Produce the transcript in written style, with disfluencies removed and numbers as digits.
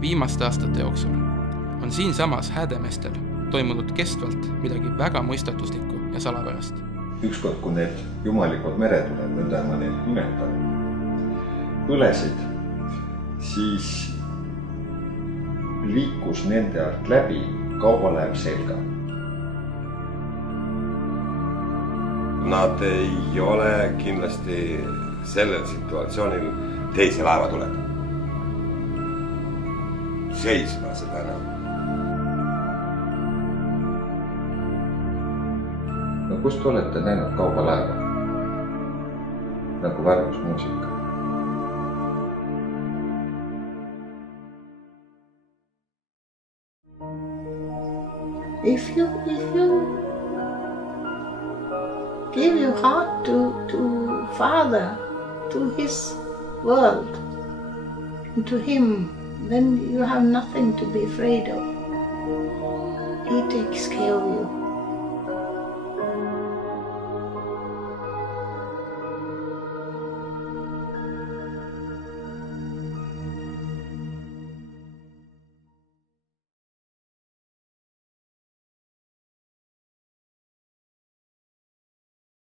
Viimaste aastate jooksul on siinsamas Häädemeestel toimunud kestvalt midagi väga mõistatuslikku ja salapärast. Ükskord, kui need jumalikud meretuled, mida ma neid nimetan, põlesid, siis liikus nende alt läbi kaubalaev selga. Nad ei ole kindlasti sellel situatsioonil teise laeva tuleb. Seisma seda enam. No kust olete näinud kaubalaeva? Nagu värvusmuusika. If you give your heart to Father, to His world, and to Him, then you have nothing to be afraid of. He takes care of you.